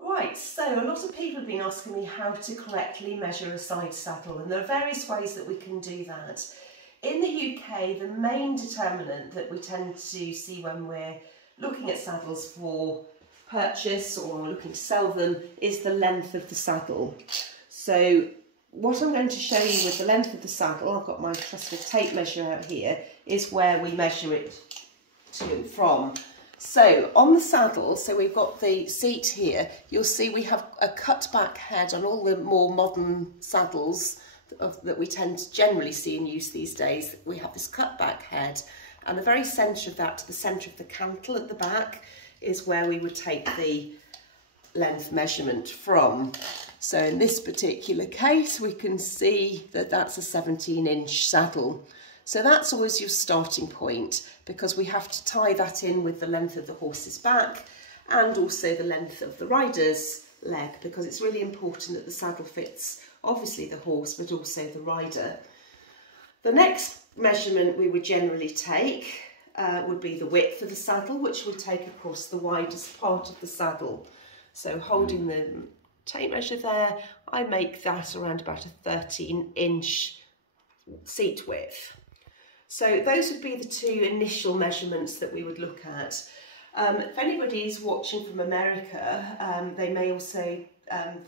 Right, so a lot of people have been asking me how to correctly measure a side saddle, and there are various ways that we can do that. In the UK, the main determinant that we tend to see when we're looking at saddles for purchase or looking to sell them is the length of the saddle. So what I'm going to show you with the length of the saddle, I've got my trusted tape measure out here, is where we measure it to and from. So on the saddle, so we've got the seat here, you'll see we have a cut back head on all the more modern saddles that we tend to generally see in use these days. We have this cut back head, and the very centre of that, to the centre of the cantle at the back, is where we would take the length measurement from. So in this particular case, we can see that that's a 17-inch saddle. So that's always your starting point, because we have to tie that in with the length of the horse's back and also the length of the rider's leg, because it's really important that the saddle fits obviously the horse but also the rider. The next measurement we would generally take would be the width of the saddle, which we'll take across the widest part of the saddle. So holding the tape measure there, I make that around about a 13-inch seat width. So those would be the two initial measurements that we would look at. If anybody's watching from America, they may also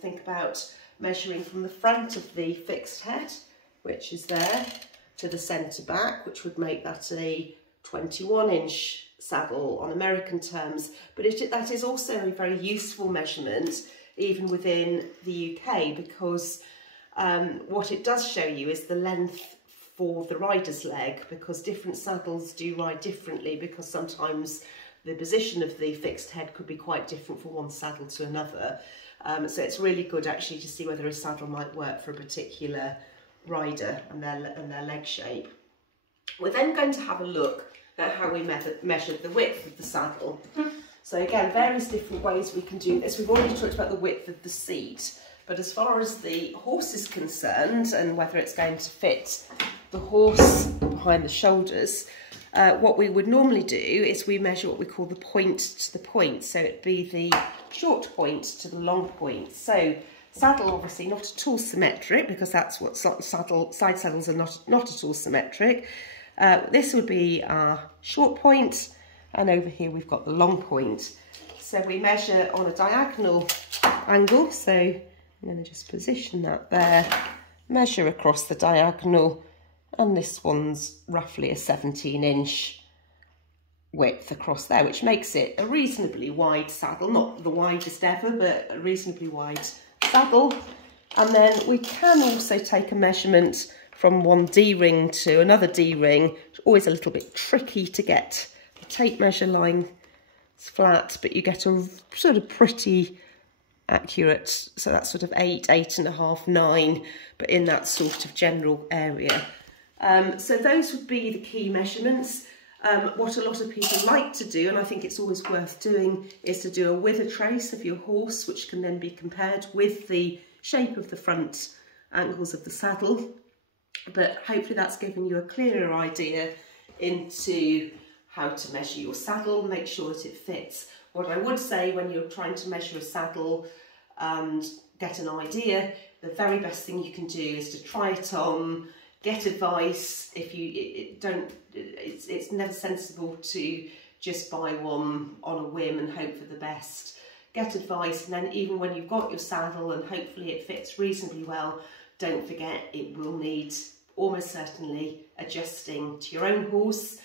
think about measuring from the front of the fixed head, which is there, to the centre back, which would make that a 21-inch saddle on American terms. But that is also a very useful measurement even within the UK, because what it does show you is the length for the rider's leg, because different saddles do ride differently, because sometimes the position of the fixed head could be quite different from one saddle to another. So it's really good actually to see whether a saddle might work for a particular rider and their leg shape. We're then going to have a look at how we measured the width of the saddle. So again, various different ways we can do this. We've already talked about the width of the seat, but as far as the horse is concerned and whether it's going to fit the horse behind the shoulders, what we would normally do is we measure what we call the point to the point. So it'd be the short point to the long point. So saddle obviously not at all symmetric, because that's what side saddles are not at all symmetric. This would be our short point, and over here we've got the long point. So we measure on a diagonal angle, so I'm going to just position that there, measure across the diagonal, and this one's roughly a 17-inch width across there, which makes it a reasonably wide saddle, not the widest ever, but a reasonably wide saddle. And then we can also take a measurement from one D-ring to another D-ring. It's always a little bit tricky to get the tape measure line flat, but you get a sort of pretty accurate, so that's sort of 8, 8.5, 9, but in that sort of general area. So those would be the key measurements. What a lot of people like to do, and I think it's always worth doing, is to do a wither trace of your horse, which can then be compared with the shape of the front angles of the saddle. But hopefully that's given you a clearer idea into how to measure your saddle, make sure that it fits. What I would say when you're trying to measure a saddle and get an idea, the very best thing you can do is to try it on, get advice. If you it's never sensible to just buy one on a whim and hope for the best. Get advice, and then even when you've got your saddle and hopefully it fits reasonably well, don't forget it will need almost certainly adjusting to your own horse,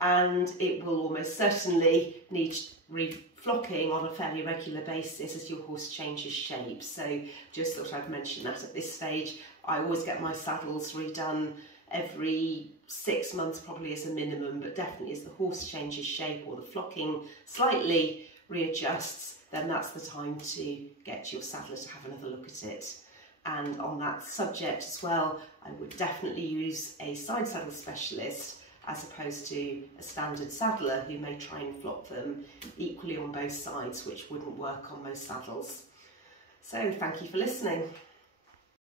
and it will almost certainly need reflocking on a fairly regular basis as your horse changes shape. So just thought I'd mention that at this stage. I always get my saddles redone every 6 months probably as a minimum, but definitely as the horse changes shape or the flocking slightly readjusts, then that's the time to get your saddler to have another look at it. And on that subject as well, I would definitely use a side saddle specialist as opposed to a standard saddler who may try and flock them equally on both sides, which wouldn't work on most saddles. So thank you for listening.